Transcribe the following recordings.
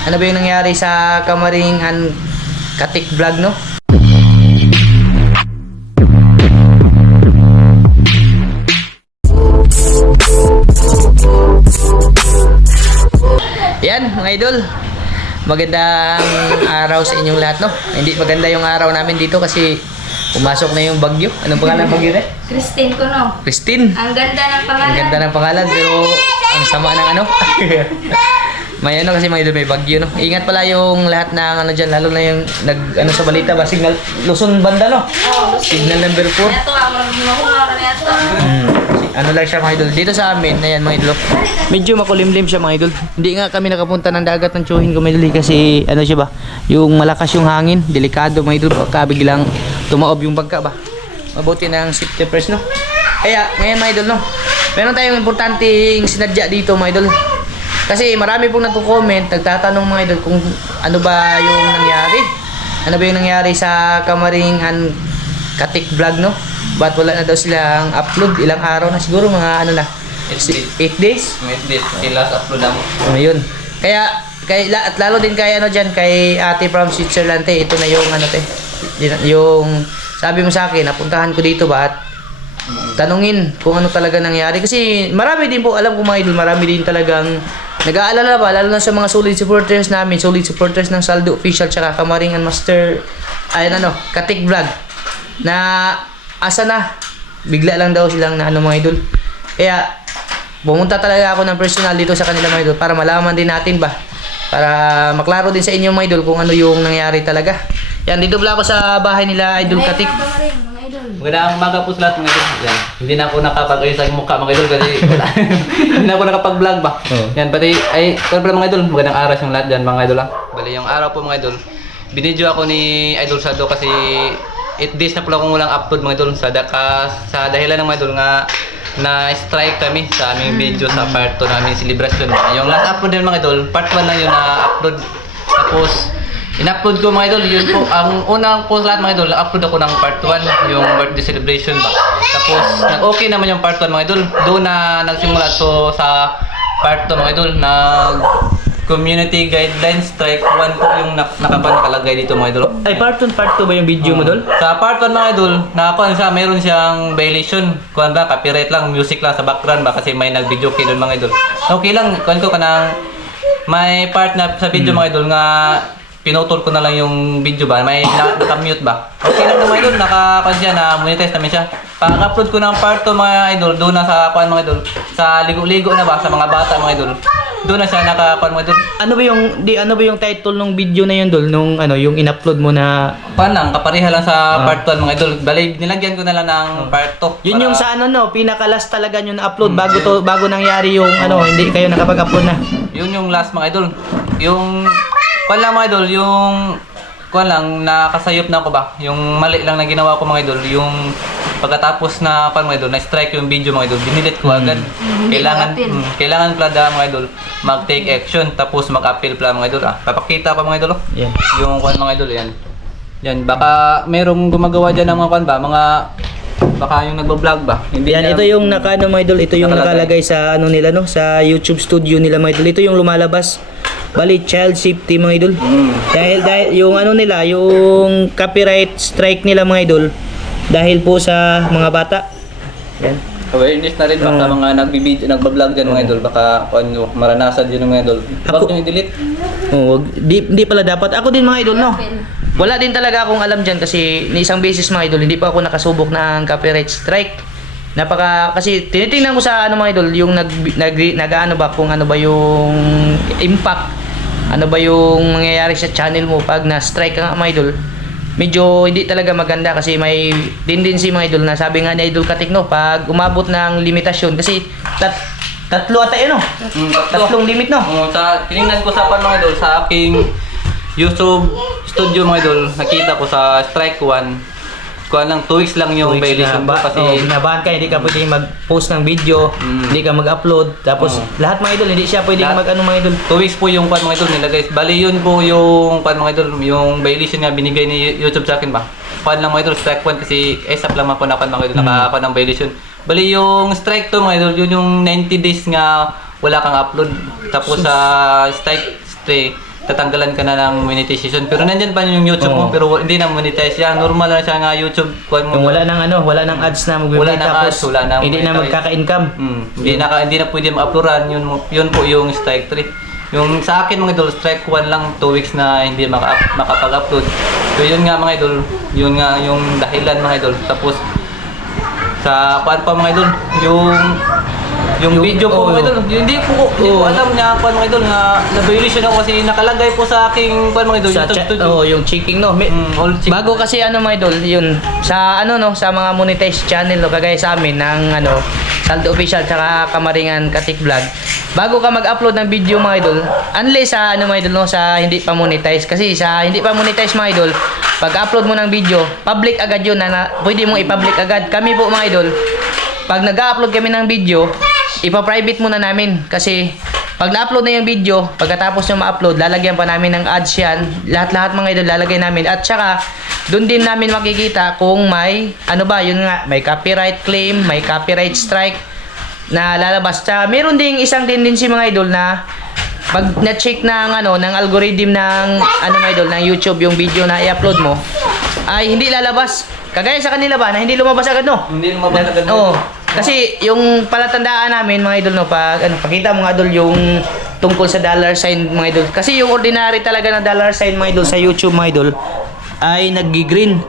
Ano ba yung nangyari sa Kamaring Han Katik Vlog, no? Yan, mga idol. Magandang araw sa inyong lahat, no? Hindi maganda yung araw namin dito kasi pumasok na yung bagyo. Anong pangalan ng bagyo, eh? Christine ko no. Christine. Ang ganda ng pangalan. Ang ganda ng pangalan pero ang sama ng ano. may ano kasi mga idol may bagyo no. Ingat pala yung lahat ng ano diyan lalo na yung nag ano sa balita ba signal Luzon banda no. Oh, Signal number 4. Ito ang makunara na ito. Mm. Ano lang siya mga idol. Dito sa amin, ayan mga idol. Medyo makulimlim siya mga idol. Hindi nga kami nakapunta ng dagat ng Chuhin ko mga idol kasi ano siya ba? Yung malakas yung hangin, delikado mga idol. Baka biglang tumaob yung bangka ba? Mabuti ng safety first no. Kaya ngayon mga idol no. Meron tayong importanteng sinadya dito mga idol. Kasi marami pong nagko-comment, nagtatanong mga idol kung ano ba yung nangyari. Ano ba yung nangyari sa Kamaring Han Katik Vlog no? Ba't wala na daw silang upload? Ilang araw na siguro mga ano na? 8 days? Wait, this. Last upload na mo. Ayun. Kaya kay la- at lalo din kay ano diyan kay Ate from Switzerland te, ito na yung ano te. Yun- Yung sabi mo sa akin, napuntahan ko dito ba at tanungin kung ano talaga nangyari kasi marami din po alam ko mga idol, marami din talagang nag-aalala ba lalo na sa mga solid supporters namin, solid supporters ng Saldo Official tsaka Kamaringan Master ay ano, Katik Vlog na asa na bigla lang daw silang na ano mga idol. Kaya pumunta talaga ako ng personal dito sa kanila mga idol para malaman din natin ba para maklaro din sa inyo mga idol kung ano yung nangyari talaga. Yan, dito pala ako sa bahay nila Idol Katik. Mga mga idol. Magandang umaga po sa lahat mga idol. Yan. Hindi na ako nakapag-ayos sa mukha mga idol kasi wala. Hindi na ako nakapag-vlog ba. Oo. Yan, pati ay, kaya pala mga idol, magandang araw sa lahat dyan mga idol ha. Bali, yung araw po mga idol, binidyo ako ni Idol Sado kasi 8 days na pala akong walang upload mga idol sa, daka, sa dahilan ng mga idol nga na strike kami sa aming video sa part 2 namin celebration. Yung last upload din mga idol, part 1 lang yun na upload. Tapos, In-upload ko mga idol, yun po. Ang unang po sa lahat mga idol, upload ako ng part 1, yung birthday celebration ba. Tapos, nag-okay naman yung part 1 mga idol. Doon na nagsimula. So, sa part 2 mga idol, nag community guidelines strike 1 po yung nak nakapan nakalagay dito mga idol. Ay, part 1, part 2 ba yung video mo dol? Sa part 1 mga idol, nakakuha siya, mayroon siyang violation. Kuhan ba, copyright lang, music lang sa background ba kasi may nag-video kay doon mga idol. Okay lang, kuhan ko ka ng may part na sa video mga idol nga pinutol ko na lang yung video ba, may na, naka-mute ba. Okay lang naman idol, naka siya na monetize namin siya. Pag-upload ko ng part 2 mga idol, doon na sa kuhan mga idol, sa ligo-ligo na ba, sa mga bata mga idol. Doon na siya naka-kuhan mga idol. Ano ba yung di ano ba yung title ng video na yun dol nung ano yung in-upload mo na Kuhan lang, kapareha lang sa part 1 mga idol. Bali, nilagyan ko na lang ng part 2. yun yung sa ano no, pinaka-last talaga yun na-upload bago to bago nangyari yung ano, hindi kayo nakapag-upload na. Yun yung last mga idol. Yung kuan lang mga idol, yung kuan lang nakasayop na ako ba? Yung mali lang na ginawa ko mga idol, yung pagkatapos na kuan mga idol, na-strike yung video mga idol, dinilit ko agad. Hindi Kailangan mag-appeal. mm, kailangan pala mga idol mag-take action tapos mag-appeal pala mga idol. Ah, papakita ko mga idol. oh. Yan. Yung kuan mga idol yan. Yan, baka merong gumagawa diyan ng mga kuan ba, mga baka yung nagbo-vlog ba? Hindi Yan, niya- ito yung naka ano mga idol, ito yung nakalagay Nakalagay. sa ano nila no, sa YouTube studio nila mga idol. Ito yung lumalabas. Bali child safety mga idol. Mm. Dahil dahil yung ano nila, yung copyright strike nila mga idol dahil po sa mga bata. Yan. Awareness na rin baka Oo. mga nagbibideo, nagbablog dyan mga idol, baka kung ano, maranasan yun ng mga idol. Huwag Ako- nyo i-delete. Oh, wag, di, di pala dapat. Ako din mga idol, no? Wala din talaga akong alam dyan kasi ni isang beses mga idol, hindi pa ako nakasubok ng copyright strike. Napaka, kasi tinitingnan ko sa ano mga idol, yung nag, nag, nag ano ba, kung ano ba yung impact, ano ba yung mangyayari sa channel mo pag na-strike ka nga mga idol. Medyo hindi talaga maganda kasi may tendency mga idol na sabi nga ni Idol Katik no, pag umabot ng limitasyon kasi tat, tatlo ata yun no? Mm, Tatlong limit no? Oo, sa tiningnan ko sa pan mga idol, sa aking YouTube studio mga idol, nakita ko sa strike 1, kuha lang 2 weeks lang yung violation ko ba, kasi oh, binabahan ka, hindi ka pwedeng mag-post ng video, Mm. hindi ka mag-upload, tapos Oo. lahat mga idol, hindi siya pwedeng Lahat. mag-ano mga idol. 2 weeks po yung pan mga idol nila guys. Bali yun po yung pan mga idol, yung violation nga binigay ni YouTube sa akin ba. Pan lang mga idol, strike 1 kasi ASAP lang ako na pan mga idol, Mm. nakakuha ng violation. Bali yung strike 2 mga idol, yun yung 90 days nga wala kang upload. Tapos sa strike 3, tatanggalan ka na ng monetization. Pero nandyan pa yung YouTube mo, Oo. pero hindi na monetize yan. Normal na siya nga YouTube. Kuhan mo. Yung wala nang ano, wala nang ads na magbibigay Wala nang tapos ads, wala nang hindi na monetize. magkaka-income. Hmm, hindi na hindi na pwede ma-uploadan yun mo- yun po yung strike 3. Yung sa akin mga idol, strike 1 lang 2 weeks na hindi maka makapag-upload. So yun nga mga idol, yun nga yung dahilan mga idol. Tapos sa kuan pa mga idol, yung yung, video po mga idol, hindi ko hindi ko Oo. alam na kuan mga idol na na violation ako kasi nakalagay po sa aking kuan mga idol, Sa YouTube chat, studio. oh, yung checking no. May- Mm, all check. Bago kasi ano mga idol, yun sa ano no, sa mga monetized channel no, kagaya sa amin ng ano, Saldo Official tsaka Kamaringan Katik Vlog. Bago ka mag-upload ng video mga idol, unless sa ano mga idol no, sa hindi pa monetize kasi sa hindi pa monetize mga idol, pag-upload mo ng video, public agad yun na, na pwede mong i-public agad. Kami po mga idol, pag nag-upload kami ng video, ipa-private muna namin kasi pag na-upload na yung video, pagkatapos nyo ma-upload, lalagyan pa namin ng ads yan. Lahat-lahat mga idol, lalagay namin. At saka, doon din namin makikita kung may, ano ba, yun nga, may copyright claim, may copyright strike na lalabas. Tsaka, meron ding isang tendency mga idol na pag na-check ng ano ng algorithm ng ano mga idol ng YouTube yung video na i-upload mo ay hindi lalabas. Kagaya sa kanila ba na hindi lumabas agad no? Hindi lumabas agad, Oo. idol. Kasi yung palatandaan namin mga idol no pag ano pakita mga idol yung tungkol sa dollar sign mga idol. Kasi yung ordinary talaga na dollar sign mga idol sa YouTube mga idol ay naggi-green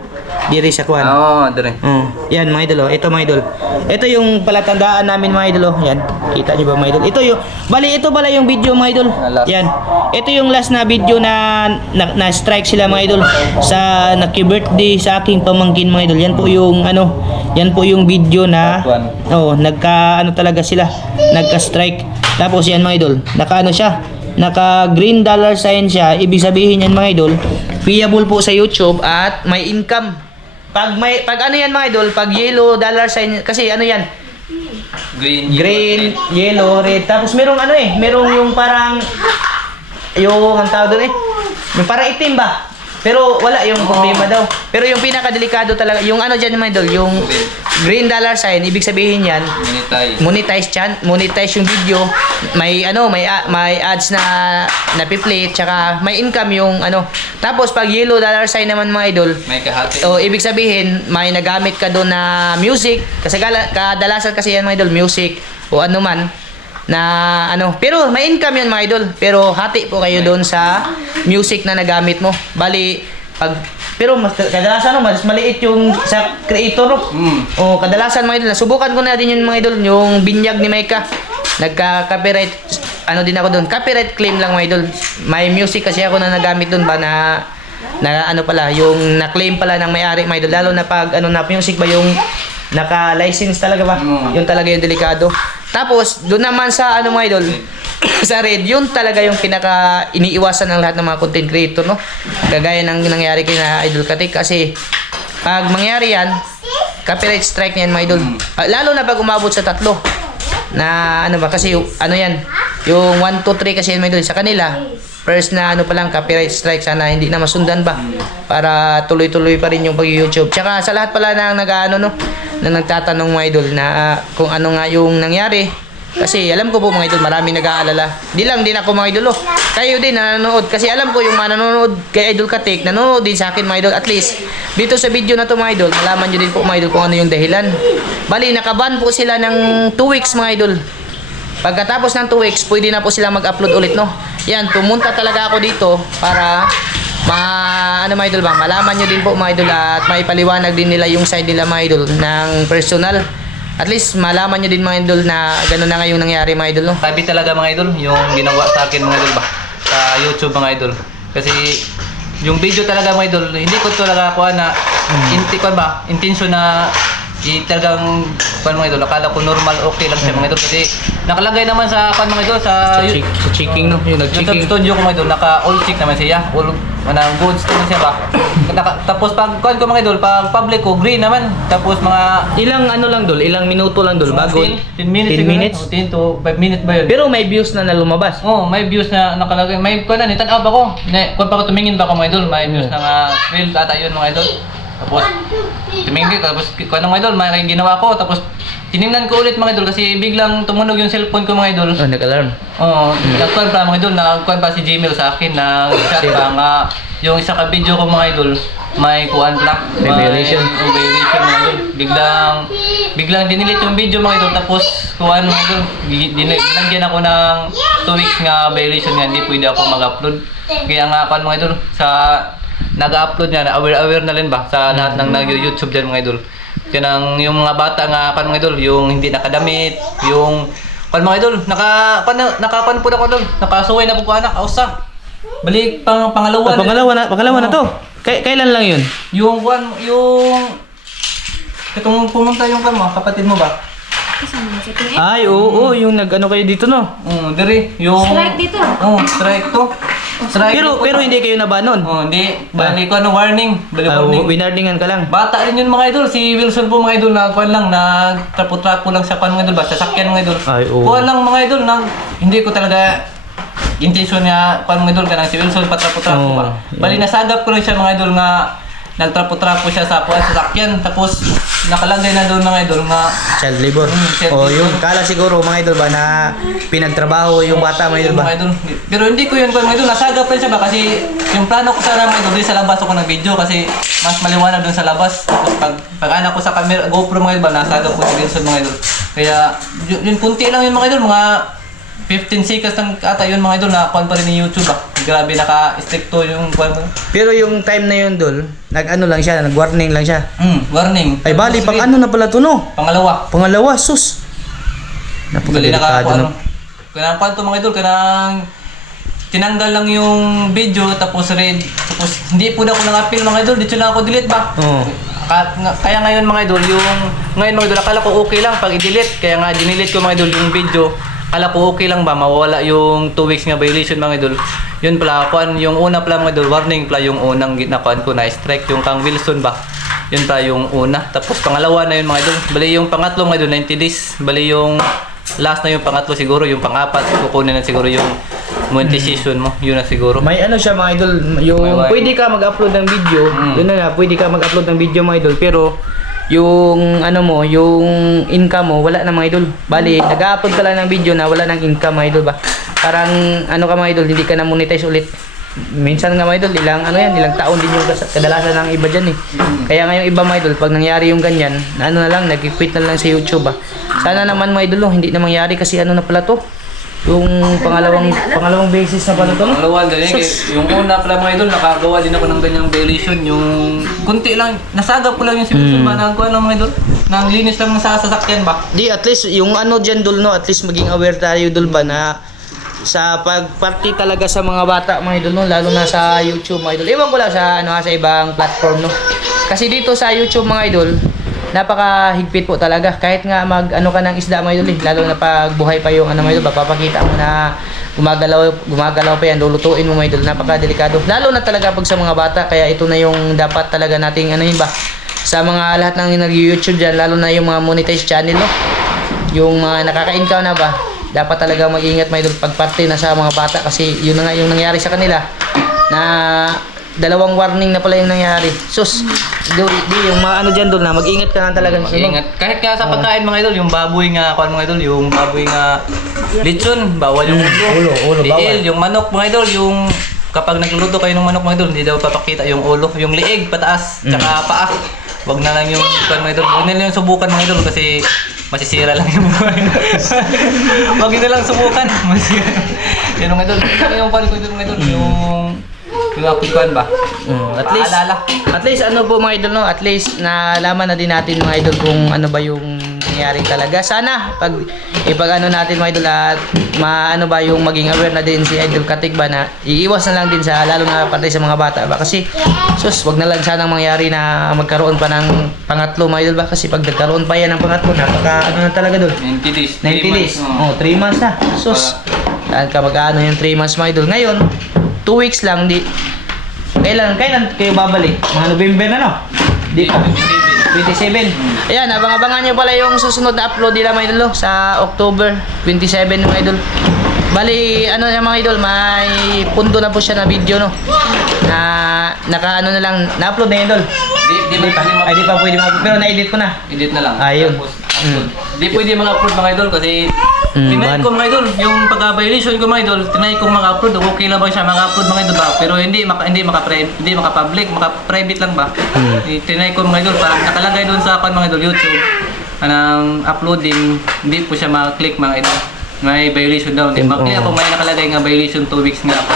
diri sa kwan. Oo, dire. Oh, yan mga idol oh. Ito mga idol. Ito yung palatandaan namin mga idol oh. Yan. Kita niyo ba mga idol? Ito yung bali ito pala yung video mga idol. Yan. Ito yung last na video na na, na strike sila mga idol sa naki-birthday sa aking pamangkin mga idol. Yan po yung ano, yan po yung video na oh, nagka ano talaga sila, nagka-strike. Tapos yan mga idol, naka ano siya, naka green dollar sign siya. Ibig sabihin yan mga idol, payable po sa YouTube at may income. Pag may pag ano yan mga idol, pag yellow dollar sign kasi ano yan, Green, green, yellow, red. Tapos merong ano eh, merong yung parang yung ang tawag doon eh, yung parang itim ba? Pero wala yung problema daw. Pero yung pinakadelikado talaga, yung ano dyan mga idol, yung green dollar sign, ibig sabihin yan, Monetize. monetize chan, monetize yung video, may ano, may a- may ads na napi-play, tsaka may income yung ano. Tapos pag yellow dollar sign naman mga idol, May kahati. o ibig sabihin, may nagamit ka doon na music, kasi kadalasan kasi yan mga idol, music o ano man na ano, pero may income yan mga idol. Pero hati po kayo doon sa music na nagamit mo. Bali pag pero mas kadalasan no, mas maliit yung sa creator no. Mm. O kadalasan mga idol, nasubukan ko na din yun mga idol, yung binyag ni Maika. Nagka-copyright, ano din ako doon, copyright claim lang mga idol. May music kasi ako na nagamit doon ba na, na ano pala, yung na-claim pala ng may-ari mga idol. Lalo na pag ano na music ba yung naka-license talaga ba? Mm. Yun talaga yung delikado. Tapos, doon naman sa ano mga idol, sa red, yun talaga yung pinaka iniiwasan ng lahat ng mga content creator, no? Kagaya ng nangyari kay na Idol Katik kasi pag mangyari yan, copyright strike niyan mga idol. Ah, lalo na pag umabot sa tatlo. Na ano ba kasi ano yan, yung 1 2 3 kasi yan mga idol sa kanila. First na ano pa lang copyright strike sana hindi na masundan ba para tuloy-tuloy pa rin yung pag-YouTube. Tsaka sa lahat pala na nag-ano no, na nagtatanong mga idol na ah, kung ano nga yung nangyari. Kasi alam ko po mga idol, marami nag-aalala. Di lang din ako mga idol. Oh. Kayo din na nanonood. Kasi alam ko yung mga nanonood kay Idol Katik, nanonood din sa akin mga idol. At least, dito sa video na to mga idol, malaman nyo din po mga idol kung ano yung dahilan. Bali, nakaban po sila ng 2 weeks mga idol. Pagkatapos ng 2 weeks, pwede na po sila mag-upload ulit, no? Yan, pumunta talaga ako dito para ma ano mga idol ba, malaman nyo din po mga idol at maipaliwanag din nila yung side nila mga idol ng personal. At least malaman nyo din mga idol na gano'n na nga yung nangyari mga idol, no? Sabi talaga mga idol, yung ginawa sa akin mga idol ba? Sa YouTube mga idol. Kasi yung video talaga mga idol, hindi ko talaga kuha na inti ko ba, intention na i talagang kuha mga idol, akala ko normal okay lang siya mga idol kasi nakalagay naman sa kuha mga idol sa Sa, check, sa checking, no? Yung yung sa nag-checking. studio ko mga idol, naka all check naman siya. All ano, goods naman siya ba? Naka, tapos pag kuha ko mga idol, pag public ko green naman. Tapos mga Ilang ano lang dol, ilang minuto lang dol, bago 10, 10 minutes 10 siguro. minutes? O, 10 to 5 minutes ba yun? Pero may views na na lumabas. Oh, may views na nakalagay. May kuha na, nitan-out ako. Ne, kung pa ko tumingin ba ako mga idol, may views na nga real ata yun mga idol. Tapos tumingin ko, tapos kuha ng mga idol, may ginawa ko, tapos tiningnan ko ulit mga idol kasi biglang tumunog yung cellphone ko mga idol. Oh, nag-alarm. Oo, nagkuhan pa mga idol, nagkuhan pa si Jamil sa akin na chat pa nga yung isa ka video ko mga idol, may kuhan pala. May violation. May violation mga idol. Biglang, biglang dinilit yung video mga idol, tapos kuhan mga idol, dinagyan ako ng 2 weeks nga violation nga, hindi pwede ako mag-upload. Kaya nga kuhan mga idol, sa nag-upload nga, aware-aware na rin ba sa lahat ng nag-YouTube dyan mga idol. Kaya nang yung mga bata nga kuhan mga idol, yung hindi nakadamit, yung Kan mga idol, naka kan nakakan po na ko doon. Nakasuway na po ko anak, ausa. Balik pang pangalawa. Ah, pangalawa na, pangalawa na to. Kay, kailan lang yun? Yung kan yung Itong pumunta yung kan mo, kapatid mo ba? Ay, oo, yung nag-ano kayo dito, no? Mm, dire, yung Strike dito. Oh, strike to. Strike. Pero, pero hindi kayo nabanon. Oh, hindi. Bali ko ano warning. Bali Ah, warning. winardingan ka lang. Bata rin yun mga idol. Si Wilson po mga idol, nagkuhan lang, nagtrapo-trapo lang sa kuhan mga idol ba? Sasakyan mga idol. Ay, oo. Kuhan lang mga idol, nang, hindi ko talaga intention niya kuhan mga idol ka si Wilson patrapo-trapo ba? yeah. Bali nasagap ko lang siya mga idol nga nagtrapo-trapo siya sa kuhan sasakyan. Tapos nakalagay na doon mga idol nga Child labor. Mm, child O, labor. yung kala siguro, mga idol ba, na pinagtrabaho yung bata, mga idol ba? Mga idol. Pero hindi ko yun kuhan mga idol. Nasagap pa siya ba? Kasi yung plano ko sana idol, di sa labas ako ng video kasi mas maliwanag doon sa labas. Tapos pag, pag anak ko sa camera, GoPro mga idol ba, nasagap ko si Wilson mga idol. Kaya yun, yun kunti lang yun mga idol, mga 15 seconds lang ata yun mga idol, nakakuhan pa rin ni YouTube ah. Grabe naka-stricto yung kuhan mo. Pero yung time na yun, Dol, nag-ano lang siya, nag-warning lang siya. Hmm, warning. Ay, bali, pang ano na pala to, no? Pangalawa. Pangalawa, sus. Napakadelikado na. Kanang kwanto mga idol, kanang tinanggal lang yung video tapos red tapos hindi po na ako nang-appeal mga idol. Dito lang ako delete ba? Oo. Ka- nga- kaya ngayon mga idol yung ngayon mga idol akala ko okay lang pag i-delete. Kaya nga dinidelete ko mga idol yung video. Akala ko okay lang ba? Mawawala yung 2 weeks nga violation mga idol. Yun pala kuan yung una pala mga idol warning pala yung unang ginakuan ko na strike yung kang Wilson ba? Yun pala yung una. Tapos pangalawa na yun mga idol bali yung pangatlo mga idol 90 days. Bali yung last na yung pangatlo siguro yung pangapat kukunin na siguro yung monetization mo yun na siguro May ano siya mga idol, yung May- pwede ka mag-upload ng video, Mm. yun na nga, pwede ka mag-upload ng video mga idol, pero yung ano mo, yung income mo, wala na mga idol. Bali, nag-upload ka lang ng video na wala ng income mga idol ba? Parang ano ka mga idol, hindi ka na monetize ulit. Minsan nga mga idol, ilang ano yan, ilang taon din yung kas- kadalasan ng iba dyan eh. Kaya nga yung iba mga idol, pag nangyari yung ganyan, ano na lang, nag-quit na lang sa YouTube ah. Sana naman mga idol, oh, hindi na mangyari kasi ano na pala to. Yung pangalawang pangalawang basis na pala to. Pangalawa, ganyan. Sus. Yung una pala mga idol, nakagawa din ako ng ganyang violation. Yung kunti lang, nasagap ko lang yung sibuksan Mm. ba na ng mga idol. Nang linis lang sa sasakyan ba? Di, at least, yung ano dyan, Dul, no? At least maging aware tayo, Dul, ba, na sa pagparty talaga sa mga bata, mga idol, no? Lalo na sa YouTube, mga idol. Ewan ko lang sa, ano, sa ibang platform, no? Kasi dito sa YouTube, mga idol, napakahigpit po talaga. Kahit nga mag, ano ka ng isda, mga idol, eh. Lalo na pag buhay pa yung, ano, mga idol, papakita mo na gumagalaw, gumagalaw pa yan, lulutuin mo, mga idol. Napakadelikado. Lalo na talaga pag sa mga bata, kaya ito na yung dapat talaga nating, ano yun ba, sa mga lahat ng nag-YouTube dyan, lalo na yung mga monetized channel, no? Yung mga nakaka-income na ba, dapat talaga mag-ingat may pagparte na sa mga bata kasi yun na nga yung nangyari sa kanila na dalawang warning na pala yung nangyari. Sus, do, di, yung mga ano dyan doon na mag-ingat ka na talaga. Mag-ingat. Kahit nga sa pagkain mga idol, yung baboy nga, kuan mga idol, yung baboy nga lechon, bawal yung ulo. ulo, ulo, Liil, bawal. yung manok mga idol, yung kapag nagluluto kayo ng manok mga idol, hindi daw papakita yung ulo, yung liig pataas, Mm. tsaka paa. Wag na lang yung kuan mga idol. Wag na lang yung subukan mga idol kasi masisira lang yung buhay. Wag na lang subukan. Masisira. Yan mga idol. Yung kuan ko idol mga idol, yung apikuan ba? Mm, at least Paalala. at least ano po mga idol no, at least nalaman na din natin mga idol kung ano ba yung nangyari talaga. Sana pag ipag ano natin mga idol at maano ba yung maging aware na din si Idol Katig ba na iiwas na lang din sa lalo na pati sa mga bata ba kasi sus wag na lang sanang mangyari na magkaroon pa ng pangatlo mga idol ba kasi pag nagkaroon pa yan ng pangatlo napaka ano na talaga doon 90 days. 90 days. Oh, 3 months na. Sus. Saan ka mag-ano yung 3 months mga idol. Ngayon, 2 weeks lang di. Kailan, kailan kayo babalik? Mga November na no? Di pa. 27. Ayan, abang-abangan nyo pala yung susunod na upload nila mga idol no? sa October 27 mga idol. Bali, ano na mga idol, may pundo na po siya na video no. Na naka ano na lang, na-upload na idol. Di, di, Di pa. Ay, di pa pwede mag Pero na-edit ko na. Edit na lang. Ayun. Tapos, Mm. Hindi pwede mga-upload mga idol kasi Mm, tinry ban. ko mga idol, yung pagka-violation ko mga idol, tinry ko mga-upload, okay lang ba siya mga-upload mga idol ba? Pero hindi maka, hindi maka hindi maka-public, maka-private lang ba? Mm. Eh, Tinry ko mga idol, parang nakalagay doon sa kan mga idol YouTube anang uploading, hindi po siya makaklik mga idol. May violation daw. Hindi, Mm, oo. ako may nakalagay nga violation 2 weeks nga ako.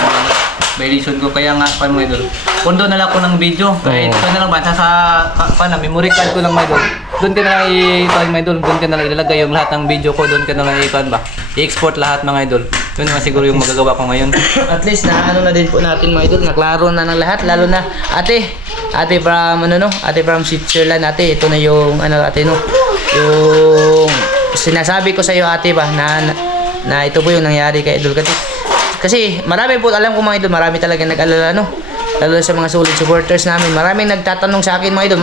Violation ko kaya nga pa mga idol. Pundo na lang ako ng video. Kahit ito na lang ba, sa sa pa, pa na, memory card ko lang mga idol. Doon ka na lang i-tag mga idol. Doon ka na lang ilalagay yung lahat ng video ko. Doon ka na lang i-kan ba. I-export lahat mga idol. Yun naman siguro yung magagawa ko ngayon. At least na ano na din po natin mga idol, naklaro na ng lahat lalo na ate, ate from ano no, ate from Switzerland ate, ito na yung ano ate no, yung sinasabi ko sa iyo ate ba na, na, na ito po yung nangyari kay Idol Katik. Kasi marami po alam ko mga idol, marami talaga nag-alala no. Lalo sa mga solid supporters namin. Maraming nagtatanong sa akin mga idol.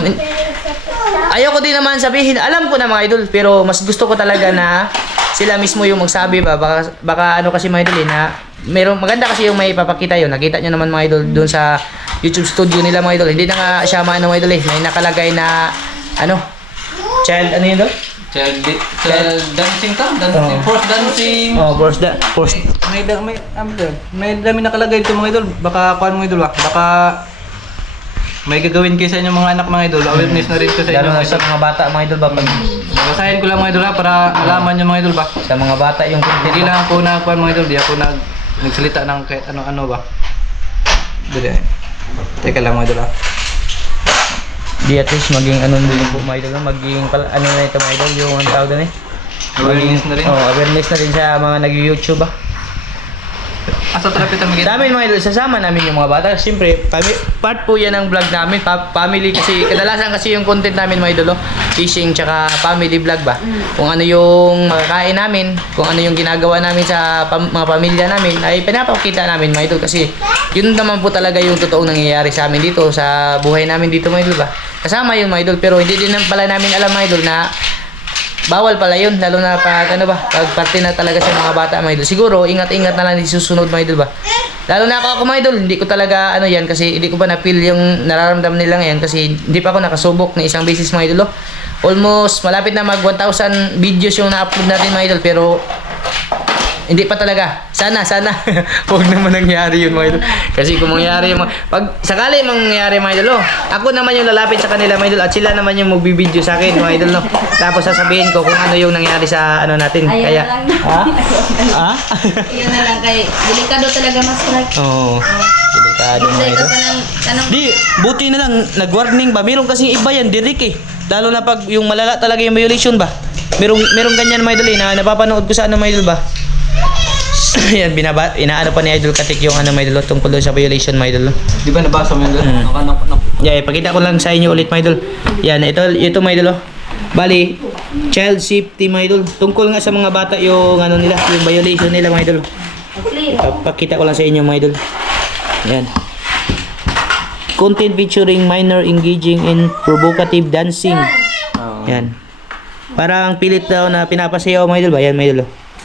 Ayoko din naman sabihin, alam ko na mga idol, pero mas gusto ko talaga na sila mismo yung magsabi ba, baka, baka ano kasi mga idol eh, na merong maganda kasi yung may papakita yun. Nakita nyo naman mga idol doon sa YouTube studio nila mga idol. Hindi na nga siya mga idol eh, may nakalagay na ano, child ano yun doon? Child, child dancing ka? Dancing, Oo. force dancing. Oh, first da, first May da, may ano doon? May dami nakalagay dito mga idol. Baka kuan mga idol ba? Baka may gagawin kayo sa inyong mga anak mga idol. Awareness na rin ko sa inyo lalo na mga sa idol. mga bata mga idol ba pag Basahin ko lang mga idol ha para malaman nyo mga idol ba. sa mga bata yung content Hindi ba? lang ako na kuan mga idol. Di ako nag nagsalita ng kahit ano-ano ba. Dali. Teka lang mga idol ha. Di at least maging ano din po mga idol, maging pala, ano na ito mga idol, yung ang tawag doon eh. Awareness na rin. Oh, awareness na rin sa mga nag-YouTube ba. Ang Sa amin mga idol, sasama namin yung mga bata. Siyempre, fami- part po yan ng vlog namin. Pa- family kasi, kadalasan kasi yung content namin mga idol, oh, fishing tsaka family vlog ba. Kung ano yung makakain namin, kung ano yung ginagawa namin sa pam- mga pamilya namin, ay pinapakita namin mga idol. Kasi yun naman po talaga yung totoong nangyayari sa amin dito, sa buhay namin dito mga idol ba. Kasama yun mga idol, pero hindi din pala namin alam mga idol na bawal pala yun lalo na pag ano ba pag parte na talaga sa mga bata mga idol siguro ingat-ingat na lang susunod mga idol ba lalo na ako ako mga idol hindi ko talaga ano yan kasi hindi ko pa na-feel yung nararamdaman nila ngayon kasi hindi pa ako nakasubok ng isang beses mga idol oh. almost malapit na mag 1,000 videos yung na-upload natin mga idol pero hindi pa talaga. Sana, sana. Huwag naman nangyari yun, mga idol. Kasi kung mangyari yung mga... Pag sakali mangyari, mga idol, oh, ako naman yung lalapit sa kanila, mga idol, at sila naman yung magbibideo sa akin, mga idol, no. Tapos sasabihin ko kung ano yung nangyari sa ano natin. Ayun Kaya, na lang. ha? ha? Yun na lang kay delikado talaga mas like. Oo. Delikado, mga idol. Di, buti na lang, nag-warning ba? Meron kasing iba yan, dirik eh. Lalo na pag yung malala talaga yung violation ba? Merong, merong ganyan mga idol eh, na napapanood ko sa ano mga idol ba? yan, binaba, inaano pa ni Idol Katik yung ano mga idol tungkol doon sa violation mga idol. Di ba nabasa mo yun doon? Mm. Ano? Yeah, ipakita ko lang sa inyo ulit mga idol. Yan, ito, ito mga idol. oh. Bali, child safety mga idol. Tungkol nga sa mga bata yung ano nila, yung violation nila mga idol. Pakita ko lang sa inyo mga idol. Yan. Content featuring minor engaging in provocative dancing. Yan. Parang pilit daw na pinapasayaw mga idol ba? Yan mga idol.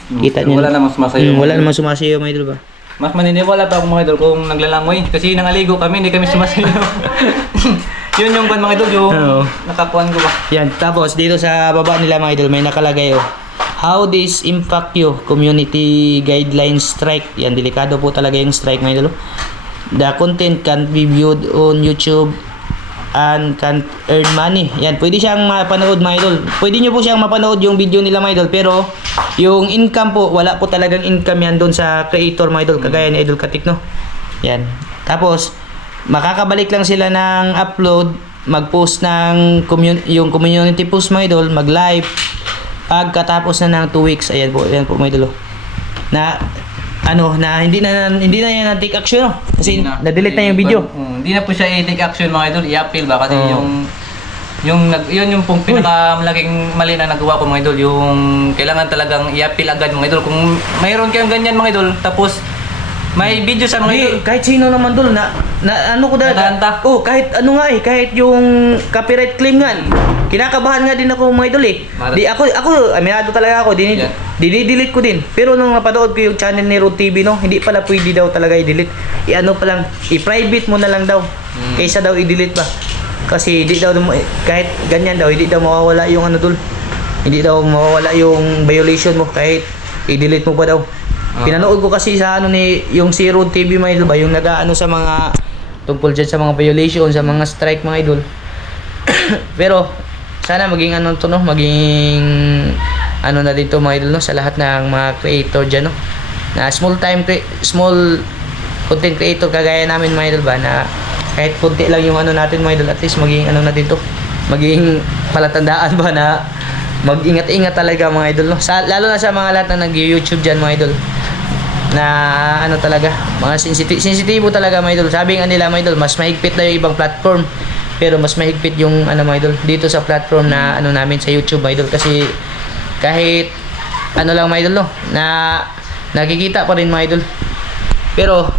Oh. Kita niyo. Wala namang sumasayaw. Mm, wala namang sumasayaw mga idol ba? Mas maniniwala pa ako mga idol kung naglalangoy. Kasi nangaligo kami, hindi kami sumasayaw. Yun yung ban mga idol, yung Oo. nakakuan ko ba? Yan. Tapos dito sa baba nila mga idol may nakalagay oh. How this impact you? Community guidelines strike. Yan, delikado po talaga yung strike mga idol. oh. The content can be viewed on YouTube and can earn money. Yan, pwede siyang mapanood mga idol. Pwede nyo po siyang mapanood yung video nila mga idol. Pero yung income po, wala po talagang income yan doon sa creator mga idol. Kagaya ni Idol Katik, no? Yan. Tapos, makakabalik lang sila ng upload, mag-post ng commun- yung community post mga idol, mag-live. Pagkatapos na ng 2 weeks, ayan po, ayan po mga idol. oh. Na ano, na hindi na hindi na yan na-take action, no? Kasi na-delete na yung video. Mm, Hindi na po siya i-take action mga idol, i-appeal ba? Kasi Oo. yung yung nag yun yung pong pinakamalaking mali na nagawa ko mga idol, yung kailangan talagang i-appeal agad mga idol. Kung mayroon kayong ganyan mga idol, tapos may video sa mga idol. Hindi, kahit sino naman dul na, na ano ko dahil. Nakanta? Oh, kahit ano nga eh, kahit yung copyright claim nga. Kinakabahan nga din ako mga idol eh. Mara- Di ako ako aminado talaga ako, din Yeah. dinidelete ko din. Pero nung napanood ko yung channel ni Road TV no, hindi pala pwede daw talaga i-delete. I-ano pa lang, i-private mo na lang daw. Mm. Kaysa daw i-delete pa. Kasi hindi daw mo- kahit ganyan daw, hindi daw mawawala yung ano dul. hindi daw mawawala yung violation mo kahit i-delete mo pa daw. Ah. Pinanood ko kasi sa ano ni yung si Road TV idol ba yung nag-ano sa mga tungkol dyan sa mga violation, sa mga strike mga idol. Pero sana maging ano to no, maging ano na dito mga idol no? Sa lahat ng mga creator diyan no. Na small time small content creator kagaya namin mga idol ba? Na kahit konti lang yung ano natin mga idol at least maging ano na dito. Maging palatandaan ba na mag-ingat-ingat talaga mga idol no? Sa, lalo na sa mga lahat na nag-YouTube diyan mga idol na ano talaga mga sensitive sensitibo talaga mga idol sabi nga nila mga idol mas mahigpit na yung ibang platform pero mas mahigpit yung ano mga idol dito sa platform na ano namin sa YouTube mga idol kasi kahit ano lang mga idol no na nakikita pa rin mga idol pero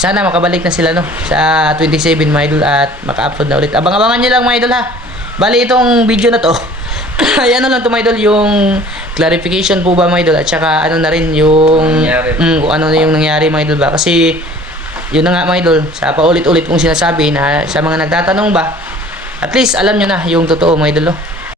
sana makabalik na sila no sa 27 mga idol at maka-upload na ulit. Abang-abangan niyo lang mga idol ha. Bali itong video na to. Ayan na lang to mga idol yung clarification po ba mga idol at saka ano na rin yung Nangyari. mm, ano na yung nangyari mga idol ba kasi yun na nga mga idol sa paulit-ulit kong sinasabi na sa mga nagtatanong ba at least alam nyo na yung totoo mga idol no?